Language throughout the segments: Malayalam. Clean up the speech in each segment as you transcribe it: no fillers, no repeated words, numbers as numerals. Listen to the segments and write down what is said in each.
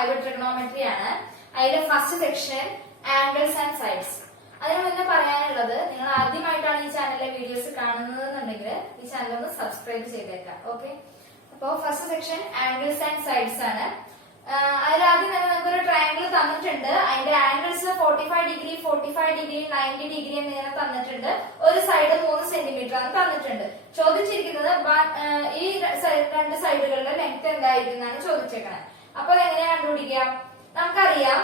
5 ട്രിഗണോമെട്രി ആണ്. അതിലെ first section angles and sides. അതിന് മുന്നേ പറയാനുള്ളത്, നിങ്ങൾ ആദ്യമായിട്ടാണ് ഈ ചാനലിലെ വീഡിയോസ് കാണുന്നത് എന്നുണ്ടെങ്കിൽ ഈ ചാനൽ ഒന്ന് സബ്സ്ക്രൈബ് ചെയ്തേക്കാം. ഓക്കെ, അപ്പോ first section angles and sides ആണ്. അതിലാദ്യം തന്നെ നമുക്കൊരു ട്രയാങ്കിൾ തന്നിട്ടുണ്ട്. അതിന്റെ ആംഗിൾസ് 45 ഡിഗ്രി, 45 ഡിഗ്രി, 90 ഡിഗ്രി എന്നിങ്ങനെ തന്നിട്ടുണ്ട്. ഒരു സൈഡ് 3 സെന്റിമീറ്റർ ആണ് തന്നിട്ടുണ്ട്. ചോദിച്ചിരിക്കുന്നത് ഈ രണ്ട് സൈഡുകളുടെ ലെങ്ത് എന്തായിരിക്കും എന്നാണ് ചോദിച്ചേക്കണേ. അപ്പൊ അതെങ്ങനെയാ കണ്ടുപിടിക്കുക? നമുക്കറിയാം,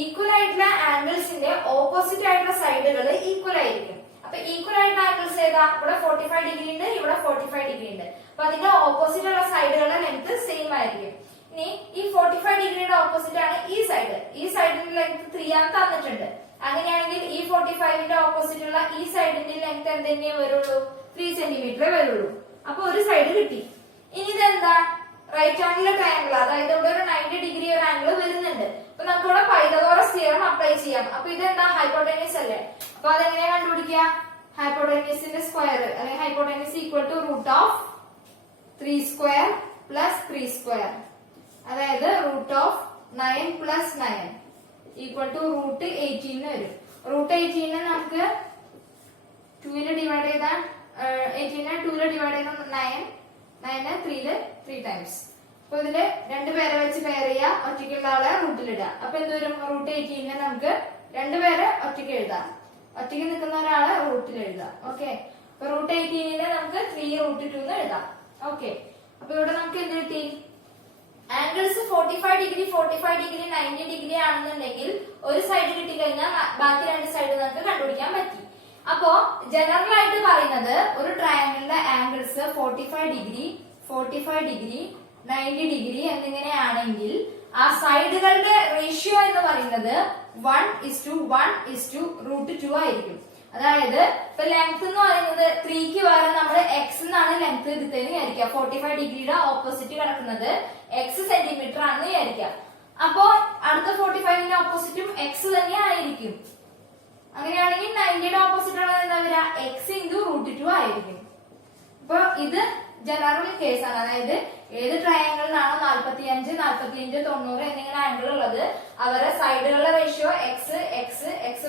ഈക്വൽ ആയിട്ടുള്ള ആംഗിൾസിന്റെ ഓപ്പോസിറ്റ് ആയിട്ടുള്ള സൈഡുകൾ ഈക്വൽ ആയിരിക്കും. അപ്പൊ ഈക്വൽ ആയിട്ടുള്ള ആംഗിൾസ് ഏതാ? ഇവിടെ 45 ഡിഗ്രി ഉണ്ട്, ഇവിടെ 45 ഡിഗ്രി ഉണ്ട്. അപ്പൊ അതിന്റെ ഓപ്പോസിറ്റ് ഉള്ള സൈഡുകളുടെ ലെങ്ത് സെയിം ആയിരിക്കും. ഇനി ഈ 45 ഡിഗ്രിയുടെ ഓപ്പോസിറ്റ് ആണ് ഈ സൈഡ്. ഈ സൈഡിന്റെ ലെങ്ത് 3 ആണ് തന്നിട്ടുണ്ട്. അങ്ങനെയാണെങ്കിൽ ഈ 45ന്റെ ഓപ്പോസിറ്റ് ഉള്ള ഈ സൈഡിന്റെ ലെങ്ത് എന്തെങ്കിലും വരുള്ളൂ? 3 സെന്റിമീറ്റർ വരുള്ളൂ. അപ്പൊ ഒരു സൈഡ് കിട്ടി. ഇനി ഇതെന്താ? Right angle triangle. അതായത് ഇവിടെ ഒരു 90 ഡിഗ്രി ഒരു ആംഗിൾ വരുന്നുണ്ട്. അപ്പൊ നമുക്ക് ഇവിടെ പൈതഗോറസ് തിയറം അപ്ലൈ ചെയ്യാം. അപ്പൊ ഇതെന്താ? ഹൈപ്പോട്ടന്യൂസ് അല്ലേ? അപ്പൊ അതെങ്ങനെയാ കണ്ടുപിടിക്കുക? ഹൈപ്പോട്ടന്യൂസിന്റെ സ്ക്വയർ അല്ലെങ്കിൽ hypotenuse equal to root of 3 square plus 3 square. അതായത് root of 9 plus 9 equal to root 18 വരും. റൂട്ട് 18 നമുക്ക് 2 ഡിവൈഡ് ചെയ്താൽ 18 2 ഡിവൈഡ് ചെയ്താൽ 9 3 ടൈംസ്. അപ്പൊ ഇതില് രണ്ടുപേരെ വെച്ച് പെയർ ചെയ്യുക, ഒറ്റയ്ക്കുള്ള ആളെ റൂട്ടിലിടുക. അപ്പൊ എന്ത് വരും? റൂട്ട് 18 നമുക്ക് രണ്ടുപേരെ ഒറ്റയ്ക്ക് എഴുതാം, ഒറ്റയ്ക്ക് നിൽക്കുന്ന ഒരാളെ റൂട്ടിൽ എഴുതാം. ഓക്കെ, അപ്പൊ റൂട്ട് 18 നമുക്ക് 3 റൂട്ട് 2 എന്ന് എഴുതാം. ഓക്കെ, അപ്പൊ ഇവിടെ നമുക്ക് എന്ത് കിട്ടി? ആംഗിൾസ് 45 ഡിഗ്രി, 45 ഡിഗ്രി, 90 ഡിഗ്രി ആണെന്നുണ്ടെങ്കിൽ ഒരു സൈഡ് കിട്ടിക്കഴിഞ്ഞാൽ ബാക്കി രണ്ട് സൈഡ് നമുക്ക് കണ്ടുപിടിക്കാൻ പറ്റി. അപ്പോ ജനറൽ ആയിട്ട് പറയുന്നത്, ഒരു ട്രയാങ്കിളിന്റെ ആംഗിൾസ് 45 ഡിഗ്രി, 45 ഡിഗ്രി, 90 ഡിഗ്രി എന്നിങ്ങനെയാണെങ്കിൽ ആ സൈഡുകളുടെ റേഷ്യോ എന്ന് പറയുന്നത് 1:1:√2 ആയിരിക്കും. അതായത് ഇപ്പൊ ലെങ്ത് എന്ന് പറയുന്നത് 3ക്ക് പകരം നമ്മൾ എക്സ് എന്നാണ് ലെങ്ത് എടുത്തതെന്ന് വിചാരിക്കുക. 45 ഡിഗ്രിയുടെ ഓപ്പോസിറ്റ് കിടക്കുന്നത് എക്സ് സെന്റിമീറ്റർ ആണെന്ന് വിചാരിക്കുക. അപ്പോ അടുത്ത 45ന്റെ ഓപ്പോസിറ്റും എക്സ് തന്നെ ആയിരിക്കും. അങ്ങനെയാണെങ്കിൽ 90യുടെ ഓപ്പോസിറ്റ് ഉള്ളത് എന്താ വരിക? എക്സ് √2 ആയിരിക്കും. അപ്പൊ ഇത് ജനറൽ കേസാണ്. അതായത് ഏത് ട്രയാങ്കിളിനാണോ 45, 45, 90 എന്നിങ്ങനെ ആംഗിൾ ഉള്ളത് അവരുടെ സൈഡുകളുടെ റേഷ്യോ എക്സ്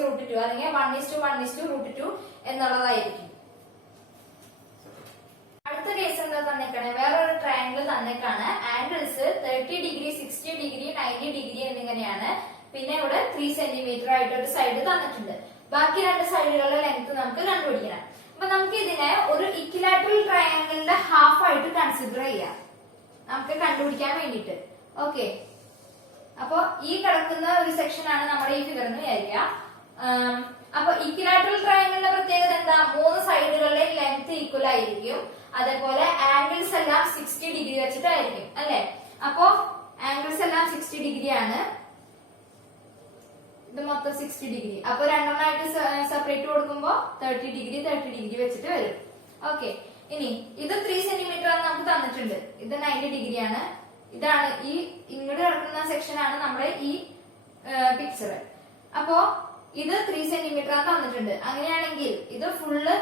√2 അല്ലെങ്കിൽ 1:1:√2 എന്നുള്ളതായിരിക്കും. അടുത്ത കേസ് എന്താ തന്നേക്കാണ്? വേറൊരു ട്രയാങ്കിൾ തന്നേക്കാണ്. ആംഗിൾസ് 30 ഡിഗ്രി, 60 ഡിഗ്രി, 90 ഡിഗ്രി എന്നിങ്ങനെയാണ്. പിന്നെ ഇവിടെ 3 സെന്റിമീറ്റർ ആയിട്ട് ഒരു സൈഡ് തന്നിട്ടുണ്ട്. ബാക്കി രണ്ട് സൈഡുകളുടെ ലെങ്ത് നമുക്ക് കണ്ടുപിടിക്കണം. അപ്പൊ നമുക്ക് ഇതിനെ ഒരു ഇക്വിലാറ്ററൽ ട്രയാങ്കിളിന്റെ ഹാഫ് ആയിട്ട് കൺസിഡർ ചെയ്യാം, നമുക്ക് കണ്ടുപിടിക്കാൻ വേണ്ടിട്ട്. ഓക്കെ, അപ്പൊ ഈ കിടക്കുന്ന ഒരു സെക്ഷൻ ആണ് നമ്മുടെ ഈ ഫിഗർ എന്ന് വിചാരിക്കുക. അപ്പൊ ഇക്വിലാറ്ററൽ ട്രയാങ്കിളിന്റെ പ്രത്യേകത എന്താ? 3 സൈഡുകളുടെ ലെങ്ത് ഈക്വൽ ആയിരിക്കും. അതേപോലെ ആംഗിൾസ് എല്ലാം 60 ഡിഗ്രി വെച്ചിട്ടായിരിക്കും അല്ലെ? അപ്പോ ആംഗിൾസ് എല്ലാം 60 ഡിഗ്രി ആണ്. ഇത് മൊത്തം 60 ഡിഗ്രി. അപ്പൊ രണ്ടെണ്ണമായിട്ട് സെപ്പറേറ്റ് കൊടുക്കുമ്പോ 30 ഡിഗ്രി വെച്ചിട്ട് വരും. ഓക്കെ, ഇനി ഇത് 3 സെന്റിമീറ്റർ ആണ് നമുക്ക് തന്നിട്ടുണ്ട്. ഇത് 90 ഡിഗ്രി ആണ്. ഇതാണ് ഈ ഇങ്ങോട്ട് കിടക്കുന്ന സെക്ഷൻ ആണ് നമ്മുടെ ഈ പിക്ചർ. അപ്പോ ഇത് 3 സെന്റിമീറ്റർ ആണ് തന്നിട്ടുണ്ട്. അങ്ങനെയാണെങ്കിൽ ഇത് ഫുള്ള്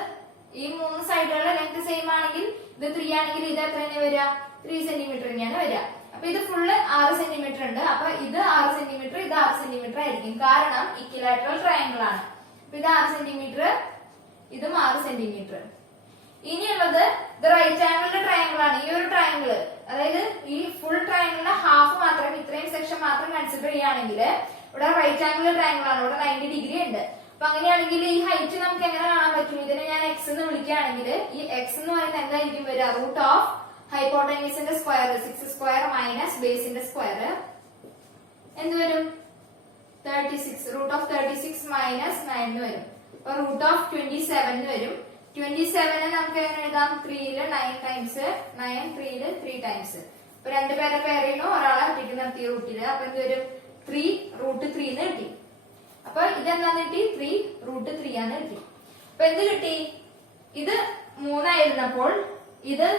ഈ 3 സൈഡുകളുടെ ലെങ്ത് സെയിം ആണെങ്കിൽ ഇത് 3 ആണെങ്കിൽ ഇത് എത്ര തന്നെ വരിക? 3 സെന്റിമീറ്റർ തന്നെയാണ് വരിക. അപ്പൊ ഇത് ഫുള്ള് 6 സെന്റിമീറ്റർ ഉണ്ട്. അപ്പൊ ഇത് 6 സെന്റിമീറ്റർ, ഇത് 6 സെന്റിമീറ്റർ ആയിരിക്കും. കാരണം ഇക്വിലാറ്ററൽ ട്രയാങ്കിൾ ആണ്. അപ്പൊ ഇത് 6 സെന്റിമീറ്റർ, ഇതും 6 സെന്റിമീറ്റർ. ഇനിയുള്ളത് ഇത് റൈറ്റ് ആംഗിളിന്റെ ട്രയാങ്കിൾ ആണ്. ഈ ഒരു ട്രയാങ്കിൾ, അതായത് ഈ ഫുൾ ട്രയാങ്കിളിന്റെ ഹാഫ് മാത്രം, ഇത്രയും സെക്ഷൻ മാത്രം കൺസിഡർ ചെയ്യുകയാണെങ്കിൽ ഇവിടെ റൈറ്റ് ആംഗിൾ ട്രയാങ്കിൾ ആണ്. ഇവിടെ 90 ഡിഗ്രി ഉണ്ട്. അപ്പൊ അങ്ങനെയാണെങ്കിൽ ഈ ഹൈറ്റ് നമുക്ക് എങ്ങനെ കാണാൻ പറ്റും? ഇതിനെ ഞാൻ എക്സ് എന്ന് വിളിക്കുകയാണെങ്കിൽ ഈ എക്സ് എന്ന് പറയുന്നത് എന്തായിരിക്കും വരിക? റൂട്ട് ഓഫ് ഹൈപ്പോട്ടനീസിന്റെ സ്ക്വയർ 6 സ്ക്വയർ മൈനസ് ബേസിന്റെ സ്ക്വയർ എന്ത് വരും? 36. റൂട്ട് ഓഫ് 36 മൈനസ് 9 വരും. അപ്പൊ റൂട്ട് ഓഫ് 27 വരും. 27 നമുക്ക് എങ്ങനെ എഴുതാം? 3ല് 9 ടൈംസ്, 9 3ല് 3 ടൈംസ്. അപ്പൊ രണ്ടുപേരെ പെയർ ചെയ്യുന്നു, ഒരാളെ ഒറ്റയ്ക്ക് നിർത്തി റൂട്ടില്. അപ്പൊ എന്ത് വരും? 3 √3 എന്ന് കിട്ടി. അപ്പൊ ഇതെന്താന്ന് കിട്ടി? 3 √3 ആണ് കിട്ടി. അപ്പൊ എന്ത് കിട്ടി? ഇത് 3 ആയിരുന്നപ്പോൾ ഇത്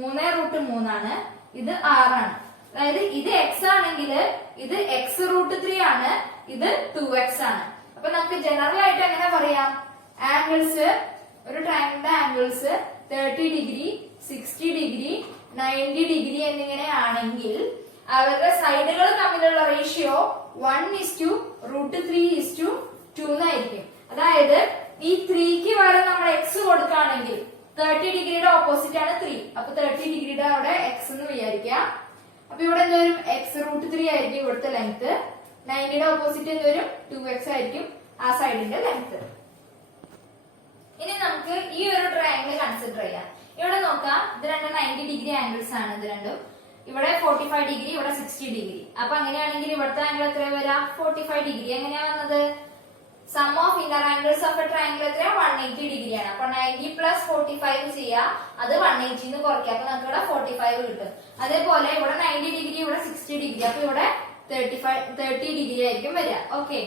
3√3 ആണ്, ഇത് 6 ആണ്. അതായത് ഇത് എക്സ് ആണെങ്കിൽ ഇത് x√3 ആണ്, ഇത് 2x ആണ്. അപ്പൊ നമുക്ക് ജനറൽ ആയിട്ട് എങ്ങനെ പറയാം? ആംഗിൾസ്, ഒരു ട്രയാങ്കിളിന്റെ ആംഗിൾസ് 30 ഡിഗ്രി, 60 ഡിഗ്രി, 90 ഡിഗ്രി എന്നിങ്ങനെ ആണെങ്കിൽ അവരുടെ സൈഡുകൾ തമ്മിലുള്ള റേഷ്യോ 1:√3:2 എന്നായിരിക്കും. അതായത് ഈ 3ക്ക് പകരം നമ്മൾ എക്സ് കൊടുക്കുകയാണെങ്കിൽ 30 ഡിഗ്രിയുടെ ഓപ്പോസിറ്റ് ആണ് 3. അപ്പൊ 30 ഡിഗ്രിയുടെ അവിടെ എക്സ് എന്ന് വിചാരിക്കാം. അപ്പൊ ഇവിടെ എന്തുവരും x√3 ആയിരിക്കും ഇവിടുത്തെ ലെങ്ത്. 90യുടെ ഓപ്പോസിറ്റ് എന്തുവരും 2x ആയിരിക്കും ആ സൈഡിന്റെ ലെങ്ത്. ഇനി നമുക്ക് ഈ ഒരു ട്രയാങ്കിൾ കൺസിഡർ ചെയ്യാം. ഇവിടെ നോക്കാം, ഇത് രണ്ടും 90 ഡിഗ്രി ആംഗിൾസ് ആണ്. ഇത് രണ്ടും ഇവിടെ 45 ഡിഗ്രി, ഇവിടെ 60 ഡിഗ്രി. അപ്പൊ അങ്ങനെയാണെങ്കിൽ ഇവിടുത്തെ ആംഗിൾ എത്ര വരാം? 45 ഡിഗ്രി. എങ്ങനെയാ വന്നത്? Sum of inter angles of a triangle എത്ര? 180 ഡിഗ്രിയാണ്. അപ്പൊ 90 പ്ലസ് 45 ചെയ്യാം, അത് 180 എന്ന് കുറയ്ക്കാം. അപ്പൊ നമുക്ക് ഇവിടെ 45 കിട്ടും. അതേപോലെ ഇവിടെ 90 ഡിഗ്രി, ഇവിടെ 60 ഡിഗ്രി. അപ്പൊ ഇവിടെ 30 ഡിഗ്രി ആയിരിക്കും വരിക. ഓക്കെ,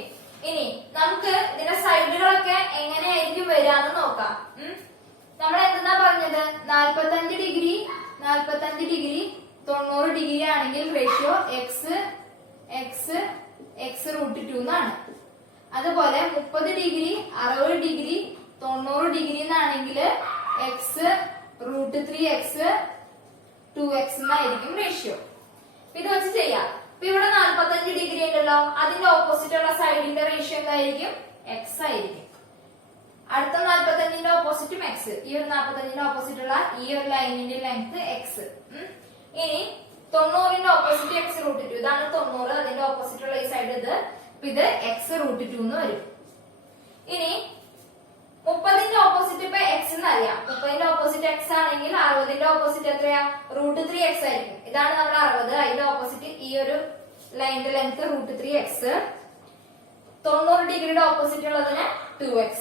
ഇനി നമുക്ക് ഇതിന്റെ സൈഡുകളൊക്കെ എങ്ങനെയായിരിക്കും വരിക എന്ന് നോക്കാം. നമ്മൾ എന്താ പറഞ്ഞത്? 45 ഡിഗ്രി 90 ഡിഗ്രി ആണെങ്കിൽ റേഷ്യോ x√2 എന്നാണ്. അതുപോലെ 30 ഡിഗ്രി 60 ഡിഗ്രി 90 ഡിഗ്രി എന്നാണെങ്കിൽ x√3x 2x എന്നായിരിക്കും റേഷ്യോ. ഇത് വെച്ച് ചെയ്യാം. ഇപ്പൊ ഇവിടെ 45 ഡിഗ്രി ഉണ്ടല്ലോ, അതിന്റെ ഓപ്പോസിറ്റ് ഉള്ള സൈഡിന്റെ റേഷ്യോ എന്തായിരിക്കും? x ആയിരിക്കും. അടുത്ത 45ന്റെ ഓപ്പോസിറ്റും x. ഈ ഒരു 45ന്റെ ഓപ്പോസിറ്റ് ഉള്ള ഈ ഒരു ലൈനിന്റെ ലെങ്ത് x. ഇനി 90ന്റെ ഓപ്പോസിറ്റ് x√2. ഇതാണ് 90. അതിന്റെ ഓപ്പോസിറ്റ് ഉള്ള ഈ സൈഡ് ഇത്. ഇത് x√2 എന്ന് വരും. ഇനി 30ന്റെ ഓപ്പോസിറ്റ് ഇപ്പൊ x എന്നറിയാം. 30ന്റെ ഓപ്പോസിറ്റ് x ആണെങ്കിൽ 60ന്റെ ഓപ്പോസിറ്റ് എത്രയാ? √3x ആയിരിക്കും. ഇതാണ് നമ്മുടെ 60. അതിന്റെ ഓപ്പോസിറ്റ് ഈ ഒരു ലൈനിന്റെ ലെങ്ത് √3x. 90 ഡിഗ്രിയുടെ ഓപ്പോസിറ്റ് ഉള്ളതിന് 2x.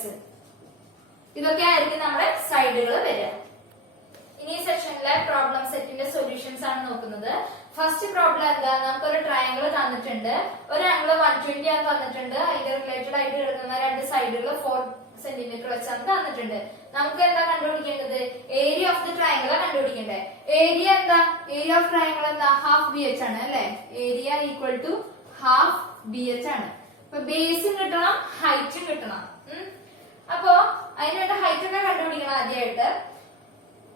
ഇതൊക്കെ ആയിരിക്കും നമ്മുടെ സൈഡുകൾ വരിക. ഇനി സെക്ഷനിലെ പ്രോബ്ലം സെറ്റിന്റെ സൊല്യൂഷൻസ് ആണ് നോക്കുന്നത്. ഫസ്റ്റ് പ്രോബ്ലം എന്താ? നമുക്കൊരു ട്രയാങ്കിൾ തന്നിട്ടുണ്ട്. ഒരു ആംഗിൾ 120 ആണ് തന്നിട്ടുണ്ട്. അതിന്റെ റിലേറ്റഡ് ആയിട്ട് കിടക്കുന്ന രണ്ട് സൈഡുകൾ 4 സെന്റിമീറ്റർ വെച്ചാണ് തന്നിട്ടുണ്ട്. നമുക്ക് എന്താ കണ്ടുപിടിക്കേണ്ടത്? ഏരിയ ഓഫ് ദി ട്രയാങ്കിൾ കണ്ടുപിടിക്കണ്ടേ. ഏരിയ എന്താ? ഏരിയ ഓഫ് ട്രയാങ്കിൾ എന്താ? ഹാഫ് BH ആണ് അല്ലെ. Area equal to half BH ആണ്. അപ്പൊ ബേസും കിട്ടണം, ഹൈറ്റും കിട്ടണം. അപ്പോ അതിനുവേണ്ട ഹൈറ്റ് ഒക്കെ കണ്ടുപിടിക്കണം. ആദ്യമായിട്ട്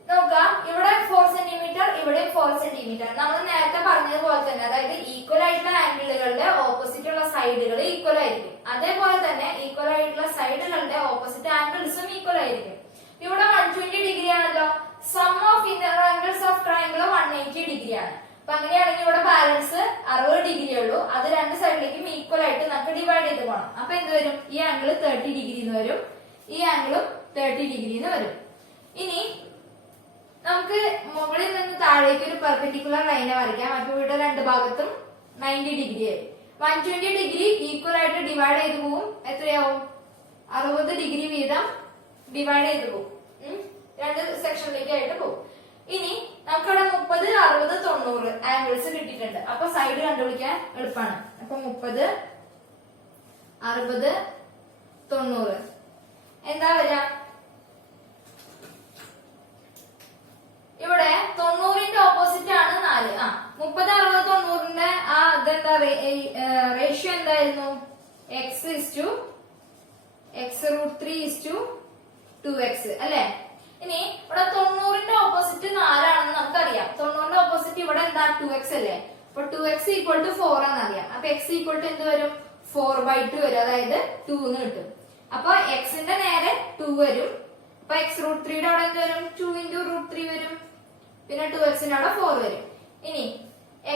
നോക്കാം. ഇവിടെ 4 സെന്റിമീറ്റർ, ഇവിടെ 4 സെന്റിമീറ്റർ. നമ്മൾ നേരത്തെ പറഞ്ഞതുപോലെ തന്നെ, അതായത് ഈക്വൽ ആയിട്ടുള്ള ആംഗിളുകളുടെ ഓപ്പോസിറ്റ് ഉള്ള സൈഡുകൾ ഈക്വൽ ആയിരിക്കും. അതേപോലെ തന്നെ ഈക്വൽ ആയിട്ടുള്ള സൈഡുകളുടെ ഓപ്പോസിറ്റ് ആംഗിൾസും ഈക്വൽ ആയിരിക്കും. ഇവിടെ 120 ഡിഗ്രി ആണല്ലോ. Sum of inter angles of triangle 180 degree ആണ്. അപ്പൊ അങ്ങനെയാണെങ്കിൽ ഇവിടെ ബാലൻസ് 60 ഡിഗ്രി ഉള്ളൂ. അത് രണ്ട് സൈഡിലേക്കും ഈക്വൽ ആയിട്ട് നമുക്ക് ഡിവൈഡ് ചെയ്ത് പോകണം. അപ്പൊ എന്ത് വരും? ഈ ആംഗിൾ 30 ഡിഗ്രി എന്ന് വരും, ഈ ആംഗിളും 30 ഡിഗ്രി എന്ന് വരും. ഇനി നമുക്ക് മുകളിൽ നിന്ന് താഴേക്ക് ഒരു പെർപെൻഡിക്കുലർ ലൈനെ വരയ്ക്കാം. അപ്പൊ ഇവിടെ രണ്ട് ഭാഗത്തും 90 ഡിഗ്രി ആയി. 120 ഡിഗ്രി ഈക്വൽ ആയിട്ട് ഡിവൈഡ് ചെയ്ത് പോവും. എത്രയാവും? 60 ഡിഗ്രി വീതം ഡിവൈഡ് ചെയ്ത് പോവും. രണ്ട് സെക്ഷനിലേക്ക് ആയിട്ട് പോകും. ഇനി നമുക്കിവിടെ 30, 60, 90 ആംഗിൾസ് കിട്ടിയിട്ടുണ്ട്. അപ്പൊ സൈഡ് കണ്ടുപിടിക്കാൻ എളുപ്പമാണ്. അപ്പൊ 30, 60, 90 എന്താ വരിക? ഇവിടെ 90ന്റെ ഓപ്പോസിറ്റ് ആണ് 4. 30, 60, 90ന്റെ ആ ഇതെന്താ റേഷ്യോ എന്തായിരുന്നു? x√3:2x അല്ലെ. ഇനി ഇവിടെ 90ന്റെ ഓപ്പോസിറ്റ് 4 ആണെന്ന് നമുക്കറിയാം. 90ന്റെ ഓപ്പോസിറ്റ് ഇവിടെ എന്താ? 2x അല്ലേ. അപ്പൊ 2x ഈക്വൽ ടു 4 ആണെന്നറിയാം. അപ്പൊ x ഈക്വൽ ടു എന്ത് വരും? 4/2 വരും. അതായത് 2 എന്ന് കിട്ടും. അപ്പൊ xന്റെ നേരെ 2 വരും. അപ്പൊ x√3യുടെ അവിടെ എന്ത് വരും? 2 × √3 വരും. പിന്നെ 2xന്റെ അവിടെ 4 വരും. ഇനി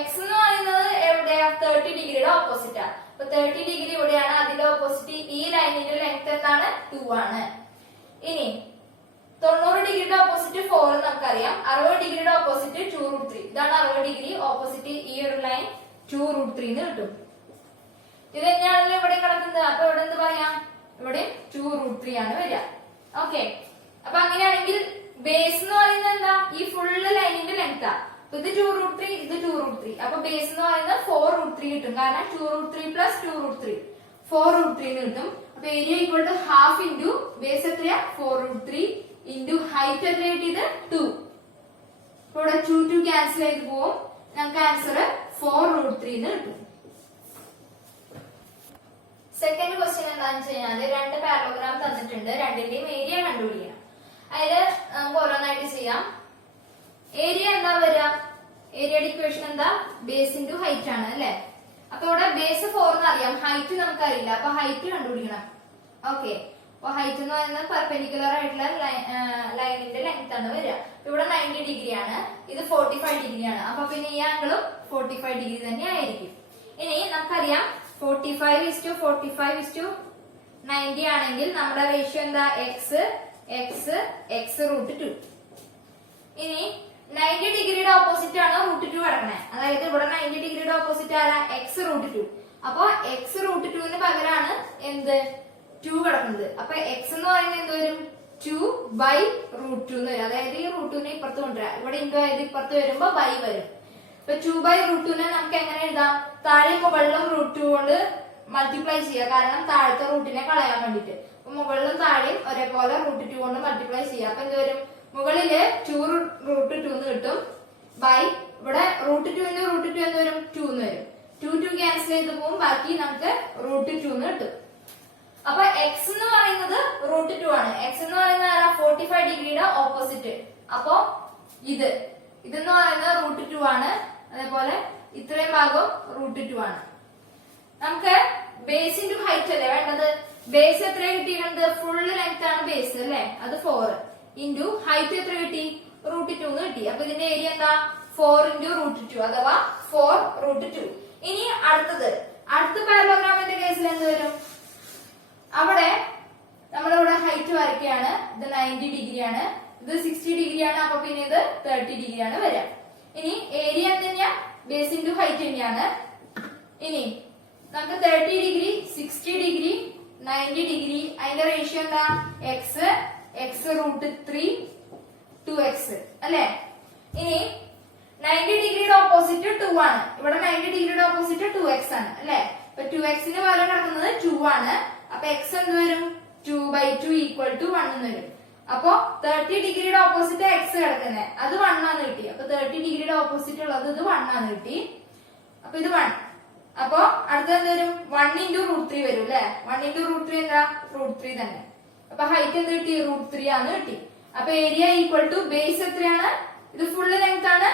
x എന്ന് പറയുന്നത് എവിടെയാ? 30 ഡിഗ്രിയുടെ ഓപ്പോസിറ്റാ. അപ്പൊ 30 ഡിഗ്രി ഇവിടെയാണ്. അതിന്റെ ഓപ്പോസിറ്റ് ഈ ലൈനിന്റെ ലെങ്ത് എന്താണ്? 2 ആണ്. ഇനി 90 ഡിഗ്രിയുടെ ഓപ്പോസിറ്റ് 4 നമുക്കറിയാം. 60 ഡിഗ്രിയുടെ ഓപ്പോസിറ്റ് 2√3. ഇതാണ് 60 ഡിഗ്രി ഓപ്പോസിറ്റ് ഈ ഒരു ലൈൻ 2√3 എന്ന് കിട്ടും. ഇത് തന്നെയാണല്ലോ ഇവിടെ കിടക്കുന്നത്. അപ്പൊ ഇവിടെ എന്ത് പറയാം? ഇവിടെ 2√3 ആണ് വരിക. ഓക്കെ, അപ്പൊ അങ്ങനെയാണെങ്കിൽ ബേസ് എന്ന് പറയുന്നത് എന്താ? ഈ ഫുള്ള് ലൈനിന്റെ ലെങ്താ. ഇത് 2√3, ഇത് 2√3. അപ്പൊ ബേസ് എന്ന് പറയുന്നത് 4√3 കിട്ടും. കാരണം 2√3 പ്ലസ് 2√3 4√3 എന്ന് കിട്ടും. അപ്പൊ area equal to half into base എത്രയാ? 4√3 ഇൻറ്റു ഹൈറ്റ് എത്ര കിട്ടിയത്? 2. അപ്പൊ ഇവിടെ 2 ക്യാൻസൽ ചെയ്ത് പോവും. നമുക്ക് ആൻസർ 4√3 എന്ന് കിട്ടും. സെക്കൻഡ് ക്വസ്റ്റ്യൻ എന്താണെന്ന് വെച്ച് കഴിഞ്ഞാൽ രണ്ട് പാരലോഗ്രാം തന്നിട്ടുണ്ട്. രണ്ടിന്റെയും ഏരിയ കണ്ടുപിടിക്കണം. അതില് നമുക്ക് ഓരോന്നായിട്ട് ചെയ്യാം. ഏരിയ എന്താ വരിക? ഏരിയയുടെ ഇക്വേഷൻ എന്താ? ബേസ് ഇൻറ്റു ഹൈറ്റ് ആണ് അല്ലെ. അപ്പൊ ഇവിടെ ബേസ് 4 എന്ന് അറിയാം, ഹൈറ്റ് നമുക്ക് അറിയില്ല. അപ്പൊ ഹൈറ്റ് കണ്ടുപിടിക്കണം. ഓക്കെ, അപ്പൊ ഹൈറ്റ് എന്ന് പറയുന്നത് പെർപെൻഡിക്കുലർ ആയിട്ടുള്ള ലൈനിന്റെ ലെങ്ത് ആണ് വരിക. ഇവിടെ 90 ഡിഗ്രി ആണ്, ഇത് 45 ഡിഗ്രി ആണ്. അപ്പൊ പിന്നെ ഈ ആംഗിളും 45 ഡിഗ്രി തന്നെ ആയിരിക്കും. ഇനി നമുക്കറിയാം 45:45:90 ആണെങ്കിൽ നമ്മുടെ റേഷ്യോ എന്താ? X x x root 2. ഇനി 90 ഡിഗ്രിയുടെ ഓപ്പോസിറ്റ് ആണ് റൂട്ട് 2 കിടക്കണേ. അതായത് ഇവിടെ 90 ഡിഗ്രിയുടെ ഓപ്പോസിറ്റ് ആരാ? X root 2. അപ്പൊ എക്സ് റൂട്ട് 2ന് പകരമാണ് എന്ത്? 2 കിടക്കുന്നത്. അപ്പൊ എക്സ് എന്ന് പറയുന്നത് എന്ത് വരും? 2/√2 എന്ന് വരും. അതായത് ഈ √2നെ ഇപ്പുറത്ത് കൊണ്ടുവരാം. ഇവിടെ ഇൻറ്റു ആയത് ഇപ്പുറത്ത് വരുമ്പോ ബൈ വരും. ഇപ്പൊ 2/√2നെ നമുക്ക് എങ്ങനെ എഴുതാം? താഴെ മുകളിലും √2 കൊണ്ട് മൾട്ടിപ്ലൈ ചെയ്യുക. കാരണം താഴത്തെ റൂട്ടിനെ കളയാൻ വേണ്ടിട്ട്. അപ്പൊ മുകളിലും താഴെയും ഒരേപോലെ √2 കൊണ്ട് മൾട്ടിപ്ലൈ ചെയ്യുക. അപ്പൊ എന്ത് വരും? മുകളില് 2√2 എന്ന് കിട്ടും. ബൈ ഇവിടെ √2 എന്ന് √2 എന്ന് വരും? 2 എന്ന് വരും. 2 ക്യാൻസൽ ചെയ്ത് പോകും. ബാക്കി നമുക്ക് √2 എന്ന് കിട്ടും. അപ്പൊ എക്സ് എന്ന് പറയുന്നത് √2 ആണ്. എക്സ് എന്ന് പറയുന്നത് 45 ഡിഗ്രിയുടെ ഓപ്പോസിറ്റ്. അപ്പൊ ഇതെന്ന് പറയുന്നത് √2 ആണ്. അതേപോലെ ഇത്രയും ഭാഗം √2 ആണ്. നമുക്ക് ബേസ് ഇൻറ്റു ഹൈറ്റ് അല്ലേ വേണ്ടത്? ബേസ് എത്ര കിട്ടിയിട്ടുണ്ട്? ഫുൾ ലെങ്ത് ആണ് ബേസ് അല്ലേ, അത് 4 ഇൻറ്റു ഹൈറ്റ് എത്ര കിട്ടി? √2 എന്ന് കിട്ടി. അപ്പൊ ഇതിന്റെ ഏരിയ എന്താ? 4 × √2 അഥവാ 4√2. ഇനി അടുത്ത പാരലോഗ്രാമിന്റെ കേസിൽ എന്ത് വരും? അവിടെ നമ്മളിവിടെ ഹൈറ്റ് വരയ്ക്കുകയാണ്. ഇത് 90 ഡിഗ്രി ആണ്, ഇത് 60 ഡിഗ്രി ആണ്. അപ്പൊ പിന്നെ ഇത് 30 ഡിഗ്രി ആണ് വരിക. ഇനി ഏരിയ തന്നെയാ, ബേസ് ഇൻറ്റു ഹൈറ്റ് തന്നെയാണ്. ഇനി നമുക്ക് 30 ഡിഗ്രി 60 ഡിഗ്രി 90 ഡിഗ്രി അതിന്റെ റേഷ്യോ എന്താ? എക്സ് എക്സ് √3 2x അല്ലെ. ഇനി 90 ഡിഗ്രിയുടെ ഓപ്പോസിറ്റ് 2 ആണ്. ഇവിടെ 90 ഡിഗ്രിയുടെ ഓപ്പോസിറ്റ് 2x ആണ് അല്ലെ. അപ്പൊ 2xന് പകരം കിടക്കുന്നത് 2 ആണ്. അപ്പൊ x എന്ത് വരും? 2/2 = 1 എന്ന് വരും. അപ്പൊ 30 ഡിഗ്രിയുടെ ഓപ്പോസിറ്റ് x കിടക്കുന്നത്, അത് 1 ആണ് കിട്ടി. അപ്പൊ 30 ഡിഗ്രിയുടെ ഓപ്പോസിറ്റ് ഉള്ളത് ഇത് 1 ആണ് കിട്ടി. അപ്പൊ ഇത് 1. അപ്പൊ അടുത്ത എന്ത് വരും? 1 × √3 വരും അല്ലെ. 1 × √3 എന്താ? √3 തന്നെ. അപ്പൊ ഹൈറ്റ് എന്ത് കിട്ടി? √3 ആണ് കിട്ടി. അപ്പൊ ഏരിയ = ബേസ് എത്രയാണ്? ഇത് ഫുൾ ലെങ്ത് ആണ്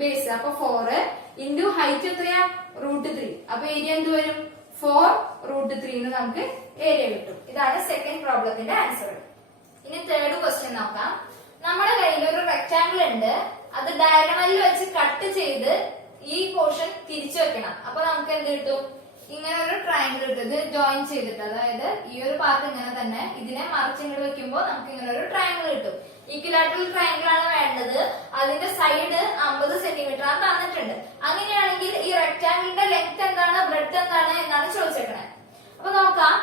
ബേസ്. അപ്പൊ 4 ഇൻറ്റു ഹൈറ്റ് എത്രയാ? √3. അപ്പൊ ഏരിയ എന്ത് വരും? 4√3 എന്ന് നമുക്ക് ഏരിയ കിട്ടും. ഇതാണ് സെക്കൻഡ് പ്രോബ്ലത്തിന്റെ ആൻസർ. ഇനി തേർഡ് ക്വസ്റ്റ്യൻ നോക്കാം. നമ്മുടെ കയ്യിൽ ഒരു റെക്ടാംഗിൾ ഉണ്ട്. അത് ഡയഗണലിൽ വെച്ച് കട്ട് ചെയ്ത് ഈ പോർഷൻ തിരിച്ചു വെക്കണം. അപ്പൊ നമുക്ക് എന്ത് കിട്ടും? ഇങ്ങനെ ഒരു ട്രയാങ്കിൾ കിട്ടും. ഇത് ജോയിൻ ചെയ്തിട്ട്, അതായത് ഈ ഒരു പാർട്ട് ഇങ്ങനെ തന്നെ ഇതിനെ മറിച്ച് ഇങ്ങോട്ട് വെക്കുമ്പോൾ നമുക്ക് ഇങ്ങനെ ഒരു ട്രയാങ്കിൾ കിട്ടും. ഈക്വിലാറ്ററൽ ട്രയാങ്കിൾ ആണ് വേണ്ടത്. അതിന്റെ സൈഡ് 50 സെന്റിമീറ്റർ ആണ് തന്നിട്ടുണ്ട്. അങ്ങനെയാണെങ്കിൽ ഈ റെക്ടാംഗിളിന്റെ ലെങ്ത് എന്താണ്, ബ്രെഡ്ത്ത് എന്താണ് എന്നാണ് ചോദിച്ചേക്കണേ. അപ്പൊ നോക്കാം.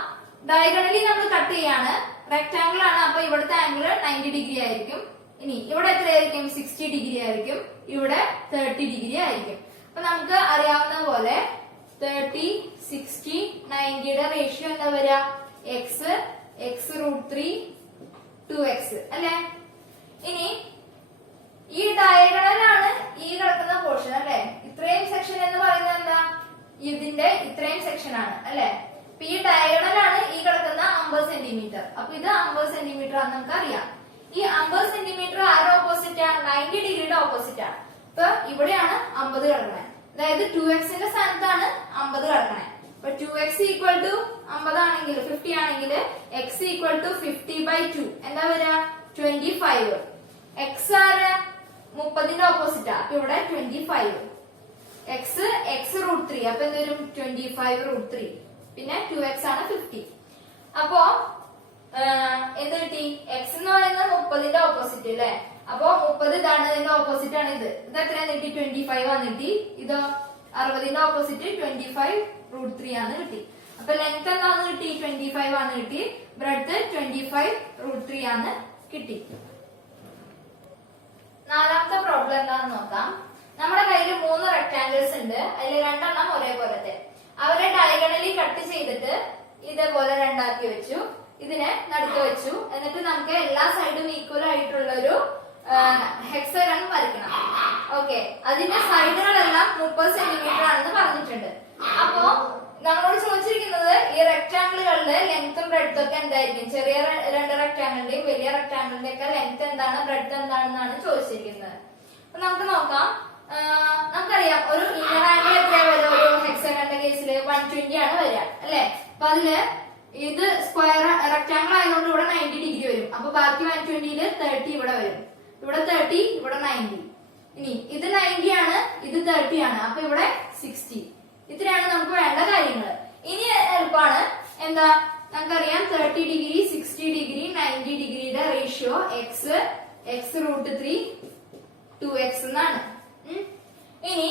ഡയഗണലി നമ്മൾ കട്ട് ചെയ്യാണ്. റെക്ടാംഗിൾ ആണ്. അപ്പൊ ഇവിടുത്തെ ആംഗിൾ 90 ഡിഗ്രി ആയിരിക്കും. ഇനി ഇവിടെ എത്രയായിരിക്കും? 60 ഡിഗ്രി ആയിരിക്കും. ഇവിടെ 30 ഡിഗ്രി ആയിരിക്കും. അപ്പൊ നമുക്ക് അറിയാവുന്ന പോലെ 30 60 90യുടെ റേഷ്യോ എന്താ വരിക? എക്സ് എക്സ് √3 2x അല്ലെ. ഇനി ഈ ഡയഗണലാണ് ഈ കിടക്കുന്ന പോർഷൻ അല്ലെ. ഇത്രയും സെക്ഷൻ എന്ന് പറയുന്നത് എന്താ? ഇതിന്റെ ഇത്രയും സെക്ഷൻ ആണ് അല്ലെ. അപ്പൊ ഈ ഡയഗണലാണ് ഈ കിടക്കുന്ന 50 സെന്റിമീറ്റർ. അപ്പൊ ഇത് 50 സെന്റിമീറ്റർ ആണെന്ന് നമുക്ക് അറിയാം. ഈ 50 സെന്റിമീറ്റർ ആരുടെ ഓപ്പോസിറ്റ് ആണ്? 90 ഡിഗ്രിയുടെ ഓപ്പോസിറ്റ് ആണ്. അപ്പൊ ഇവിടെയാണ് 50 കിടക്കണേ. അതായത് 2xന്റെ സ്ഥാനത്താണ് 50 കിടക്കണേ. അപ്പൊ 2x = 50 ആണെങ്കിൽ 50 ആണെങ്കിൽ x = 50/2 എന്താ വരിക? 25. x ആര്? 30ന്റെ ഓപ്പോസിറ്റാ. അപ്പൊ ഇവിടെ 25. x x √3 അപ്പൊ എന്ത് വരും? 25√3. പിന്നെ 2x ആണ് 50. അപ്പോ എന്ത് കിട്ടി? x എന്ന് പറയുന്നത് 30ന്റെ ഓപ്പോസിറ്റ് അല്ലെ. അപ്പൊ 30 ഇതാണ്, ഇതിന്റെ ഓപ്പോസിറ്റ് ആണ് ഇത്. ഇത് എത്രയാണ് കിട്ടി? 25 ആണ് കിട്ടി. ഇതോ 60ന്റെ ഓപ്പോസിറ്റ് 25√3 ആണ് കിട്ടി. അപ്പൊ ലെങ്ത് എന്താന്ന് കിട്ടി? 25 ആണ് കിട്ടി. ബ്രെഡ്ത്ത് 25√3 ആണ് കിട്ടി. നാലാമത്തെ പ്രോബ്ലം എന്താണെന്ന് നോക്കാം. നമ്മുടെ കയ്യിൽ 3 റെക്ടാംഗിൾസ് ഉണ്ട്. അതിൽ 2 എണ്ണം ഒരേപോലത്തെ. അവരെ ഡയഗണലി കട്ട് ചെയ്തിട്ട് ഇതേപോലെ രണ്ടാക്കി വെച്ചു. ഇതിനെ നടുക്ക് വെച്ചു. എന്നിട്ട് നമുക്ക് എല്ലാ സൈഡും ഈക്വൽ ആയിട്ടുള്ള ഒരു ഹെക്സഗൺ വരയ്ക്കണം. ഓക്കെ, അതിന്റെ സൈഡുകളെല്ലാം 30 സെന്റിമീറ്റർ ആണെന്ന് പറഞ്ഞിട്ടുണ്ട്. അപ്പോ നമ്മളോട് ചോദിച്ചിരിക്കുന്നത് ഈ റെക്ടാംഗിളുകളുടെ ലെങ്ത്തും ബ്രെഡ്ത്തും ഒക്കെ എന്തായിരിക്കും? ചെറിയ 2 റെക്ടാംഗിളിന്റെയും വലിയ റെക്ടാംഗിളിന്റെ ഒക്കെ ലെങ്ത് എന്താണ്, ബ്രെഡ്ത്ത് എന്താണെന്നാണ് ചോദിച്ചിരിക്കുന്നത്. അപ്പൊ നമുക്ക് നോക്കാം. നമുക്കറിയാം ഒരു ലീനിയർ ആംഗിൾ എത്രയാ വരിക, ഒരു ഹെക്സഗണിന്റെ കേസിൽ 120 ആണ് വരിക അല്ലെ. അപ്പൊ അതില് ഇത് സ്ക്വയർ റെക്ടാംഗിൾ ആയതുകൊണ്ട് ഇവിടെ 90 ഡിഗ്രി വരും. അപ്പൊ ബാക്കി 120-ല് 30 ഇവിടെ വരും. ഇവിടെ 30, ഇവിടെ 90. ഇനി ഇത് 90 ആണ്, ഇത് 30 ആണ്. അപ്പൊ ഇവിടെ 60. ഇത്രയാണ് നമുക്ക് വേണ്ട കാര്യങ്ങൾ. ഇനി എളുപ്പമാണ്. എന്താ നമുക്കറിയാം 30 ഡിഗ്രി 60 ഡിഗ്രി 90 ഡിഗ്രിയുടെ റേഷ്യോ x√3 2x എന്നാണ്. ഇനി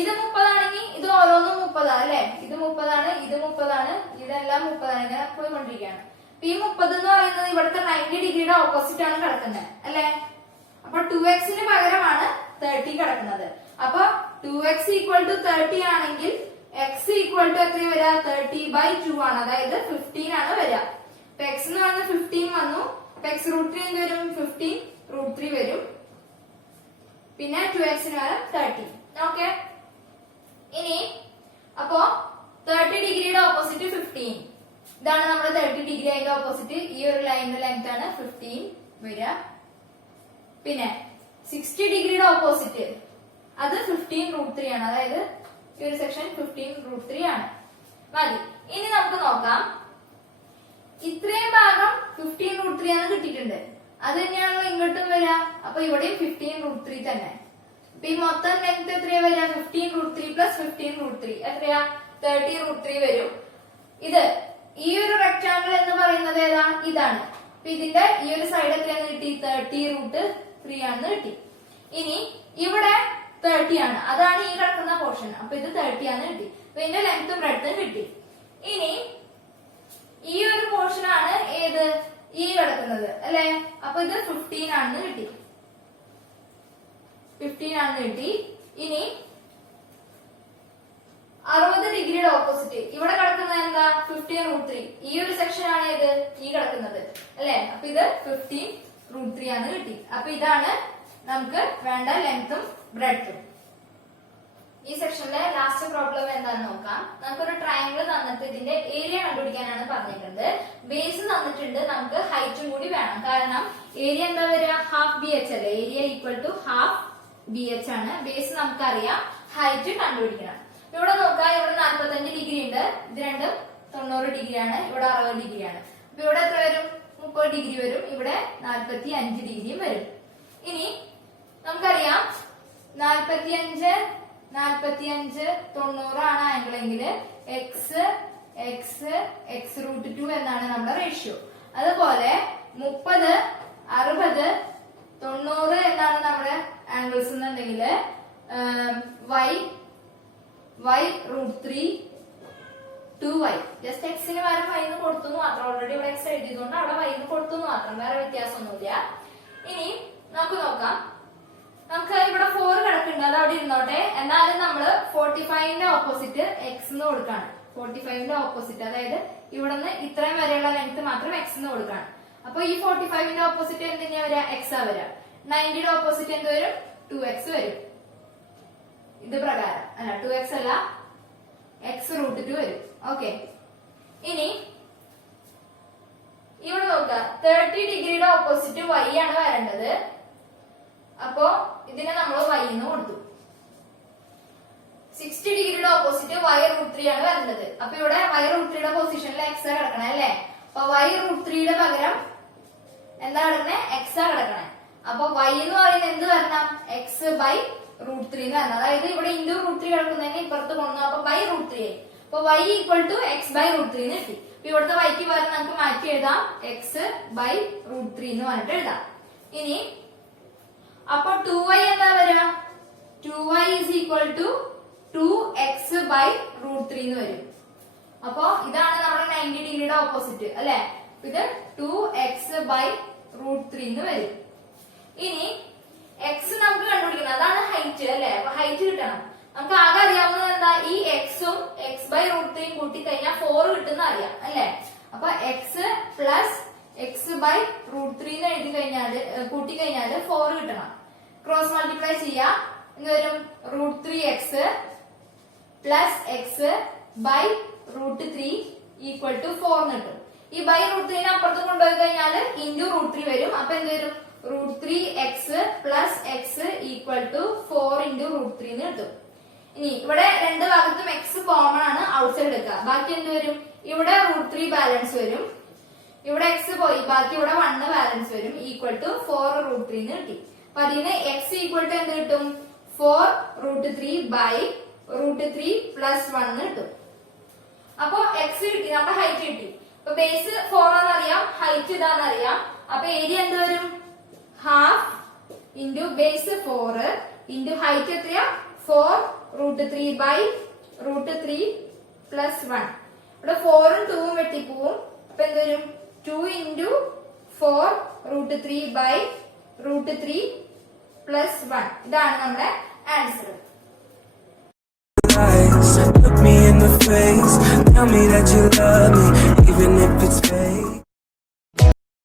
ഇത് 30 ആണെങ്കിൽ ഇത് ഓരോന്നും 30 അല്ലെ. ഇത് 30 ആണ്, ഇത് 30 ആണ്, ഇതെല്ലാം 30 ആണ്. ഇങ്ങനെ പോയിക്കൊണ്ടിരിക്കുകയാണ്. അപ്പൊ ഈ 30 എന്ന് പറയുന്നത് ഇവിടുത്തെ 90 ഡിഗ്രിയുടെ ഓപ്പോസിറ്റ് ആണ് കിടക്കുന്നത് അല്ലെ. അപ്പൊ 2x-ന് പകരമാണ് 30 കിടക്കുന്നത്. അപ്പൊ 2x = 30 ആണെങ്കിൽ x = എത്ര വരിക, 30/2 ആണ്. അതായത് 15 ആണ് വരിക. അപ്പൊ x എന്ന് പറയുന്നത് 15 വന്നു. അപ്പൊ x√3 എന്ത് വരും, 15√3 വരും. പിന്നെ 2x-ന് പകരം 30. ഓക്കെ. ഇനി അപ്പോ 30 ഡിഗ്രിയുടെ ഓപ്പോസിറ്റ് 15. ഇതാണ് നമ്മുടെ 30 ഡിഗ്രി അതിന്റെ ഓപ്പോസിറ്റ്. ഈ ഒരു ലൈനിന്റെ ലെങ്ത് ആണ് 15 വരിക. പിന്നെ 60 ഡിഗ്രിയുടെ ഓപ്പോസിറ്റ് അത് 15√3 ആണ്. അതായത് ഈ ഒരു സെക്ഷൻ 15√3 ആണ്. മതി. ഇനി നമുക്ക് നോക്കാം. ഇത്രയും ഭാഗം 15√3 ആണ് കിട്ടിയിട്ടുണ്ട്. അത് തന്നെയാണല്ലോ ഇങ്ങോട്ടും വരിക. അപ്പൊ ഇവിടെയും 15√3 തന്നെ. അപ്പൊ ഈ മൊത്തം ലെങ്ത് എത്രയാ വരിക, 15√3 + 15√3 എത്രയാ, 30√3 വരും. ഇത് ഈ ഒരു റെക്ടാംഗിൾ എന്ന് പറയുന്നത് ഏതാ, ഇതാണ്. അപ്പൊ ഇതിന്റെ ഈ ഒരു സൈഡ് എത്രയാന്ന് കിട്ടി, 30√3 ആണെന്ന് കിട്ടി. ഇനി ഇവിടെ 30 ആണ്, അതാണ് ഈ കിടക്കുന്ന പോർഷൻ. അപ്പൊ ഇത് 30 ആണെന്ന് കിട്ടി. അപ്പൊ ഇതിന്റെ ലെങ്ത്തും ബ്രെഡ്ത്തും കിട്ടി. ഇനി ഈ ഒരു പോർഷൻ ആണ് ഏത്, ഈ കിടക്കുന്നത് അല്ലെ. അപ്പൊ ഇത് 15 ആണെന്ന് കിട്ടി. 15 ആണെന്ന് കിട്ടി. ഇനി 60 ഡിഗ്രിയുടെ ഓപ്പോസിറ്റ് ഇവിടെ കിടക്കുന്നത് എന്താ, 15√3. ഈ ഒരു സെക്ഷൻ ആണ് ഏത്, ഈ കിടക്കുന്നത് അല്ലെ. അപ്പൊ ഇത് 15√3 ആണ് കിട്ടി. അപ്പൊ ഇതാണ് നമുക്ക് വേണ്ട ലെങ്ത്തും ബ്രെഡ്ത്തും. ഈ സെക്ഷനിലെ ലാസ്റ്റ് പ്രോബ്ലം എന്താണെന്ന് നോക്കാം. നമുക്കൊരു ട്രയാങ്കിൾ തന്നിട്ട് ഇതിന്റെ ഏരിയ കണ്ടുപിടിക്കാനാണ് പറഞ്ഞിട്ടുണ്ട്. ബേസ് തന്നിട്ടുണ്ട്, നമുക്ക് ഹൈറ്റും കൂടി വേണം. കാരണം ഏരിയ എന്താ വരിക, ഹാഫ് BH അല്ലേ. ഏരിയ = ഹാഫ് BH ആണ്. ബേസ് നമുക്കറിയാം, ഹൈറ്റ് കണ്ടുപിടിക്കണം. ഇവിടെ നോക്കാം, ഇവിടെ 45 ഡിഗ്രി ഉണ്ട്. ഇത് രണ്ടും 90 ഡിഗ്രിയാണ്. ഇവിടെ 60 ഡിഗ്രിയാണ്. അപ്പൊ ഇവിടെ എത്ര വരും, 30 ഡിഗ്രി വരും. ഇവിടെ 45 ഡിഗ്രിയും വരും. ഇനി നമുക്കറിയാം 45 90 ആണ് ആംഗിൾ എങ്കിൽ x√2 എന്നാണ് നമ്മുടെ റേഷ്യോ. അതുപോലെ 30 60 90 എന്നാണ് നമ്മുടെ ആംഗിൾസ് എന്നുണ്ടെങ്കിൽ y√3 2y. ജസ്റ്റ് എക്സിന് പകരം y എന്ന് കൊടുത്തു മാത്രം. ഓൾറെഡി ഇവിടെ x എഴുതിയതുകൊണ്ട് അവിടെ y എന്ന് കൊടുത്തു മാത്രം, വേറെ വ്യത്യാസമൊന്നുമില്ല. ഇനി നമുക്ക് നോക്കാം. നമുക്ക് ഇവിടെ 4 കിടക്കുന്നുണ്ട്, അത് അവിടെ ഇരുന്നോട്ടെ. എന്നാലും നമ്മള് 45ന്റെ ഓപ്പോസിറ്റ് x എന്ന് കൊടുക്കാണ്. 45ന്റെ ഓപ്പോസിറ്റ്, അതായത് ഇവിടെ നിന്ന് ഇത്രയും വരെയുള്ള ലെങ്ത് മാത്രം x എന്ന് കൊടുക്കാണ്. അപ്പൊ ഈ 45ന്റെ ഓപ്പോസിറ്റ് എന്ത് തന്നെയാ വരിക, x ആ വരിക. 90യുടെ ഓപ്പോസിറ്റ് എന്ത് വരും, 2x വരും. ഇത് പ്രകാരം അല്ല, 2x അല്ല, x√2 വരും. ഓക്കെ. ഇനി ഇവിടെ നോക്കുക, 30 ഡിഗ്രിയുടെ ഓപ്പോസിറ്റ് y ആണ് വരേണ്ടത്. അപ്പോ ഇതിനെ നമ്മൾ y എന്ന് കൊടുത്തു. 60 ഡിഗ്രിയുടെ ഓപ്പോസിറ്റ് y√3 ആണ് വരേണ്ടത്. അപ്പൊ ഇവിടെ y√3യുടെ പൊസിഷനിൽ x ആ കിടക്കണേ അല്ലെ. അപ്പൊ y√3യുടെ പകരം എന്താ കിടക്കണേ, x ആ കിടക്കണേ. അപ്പൊ y എന്ന് പറയുന്നത് എന്ത് വരണം, x/√3 എന്ന് വരണം. അതായത് ഇവിടെ *√3 കിടക്കുന്നതിന് ഇപ്പുറത്ത് കൊണ്ടു. അപ്പൊ √3 ആയി. അപ്പൊ y = x/√3 എന്ന് കിട്ടി. അപ്പൊ ഇവിടുത്തെ yക്ക് പകരം നമുക്ക് മാറ്റി എഴുതാം, x/√3 എന്ന് പറഞ്ഞിട്ട് എഴുതാം. ഇനി അപ്പൊ 2y എന്താ വരിക, 2y = 2x/√3 എന്ന് വരും. അപ്പൊ ഇതാണ് നമ്മുടെ 90 ഡിഗ്രിയുടെ ഓപ്പോസിറ്റ് അല്ലെ. ഇത് 2x/√3 എന്ന് വരും. ഇനി x നമുക്ക് കണ്ടുപിടിക്കണം, അതാണ് ഹൈറ്റ് അല്ലെ. അപ്പൊ ഹൈറ്റ് കിട്ടണം. നമുക്ക് ആകെ അറിയാവുന്നത് എന്താ, ഈ x-ഉം x/√3 കൂട്ടി കഴിഞ്ഞാൽ 4 കിട്ടുന്ന അറിയാം അല്ലെ. അപ്പൊ x + x/√3 എന്ന് എഴുതി കഴിഞ്ഞാല് കൂട്ടി കഴിഞ്ഞാല് 4 കിട്ടണം. ക്രോസ് മൾട്ടിപ്ലൈ ചെയ്യാം. എന്ത് വരും, √3x + x/√3 = 4 എന്ന് കിട്ടും. ഈ √3 അപ്പുറത്ത് കൊണ്ടുപോയി കഴിഞ്ഞാൽ *√3 വരും. അപ്പൊ എന്ത് വരും, √3x plus x equal to 4 into √3 എന്ന് കിട്ടും. ഇനി ഇവിടെ രണ്ട് ഭാഗത്തും എക്സ് കോമൺ ആണ്, ഔട്ട്സൈഡ് എടുക്കുക. ബാക്കി എന്ത് വരും? ഇവിടെ √3 ബാലൻസ് വരും, ഇവിടെ എക്സ് പോയി, ബാക്കി ഇവിടെ 1 ബാലൻസ് വരും, ഈക്വൽ ടു 4 √3 എന്ന് കിട്ടി. അപ്പൊ അതിന് എക്സ് ഈക്വൽ ടു എന്ത് കിട്ടും? 4 √3 ബൈ √3 പ്ലസ് 1 എന്ന് കിട്ടും. അപ്പൊ എക്സ് കിട്ടി, നമ്മുടെ ഹൈറ്റ് കിട്ടി. അപ്പൊ ബേസ് 4 ആണെന്നറിയാം, ഹൈറ്റ് ഇതാണെന്നറിയാം. അപ്പൊ ഏരിയ എന്ത് വരും? Half into base 4 into height എത്രയാ? 4 √3 ബൈ √3 പ്ലസ് 1. ഇവിടെ 4ഉം 2ഉം വെട്ടിപ്പോവും. അപ്പൊ എന്ത് വരും? 2 into 4 √3 ബൈ √3 പ്ലസ് 1. ഇതാണ് നമ്മുടെ answer. Look me in the face, tell me that you love me, even if it's fake.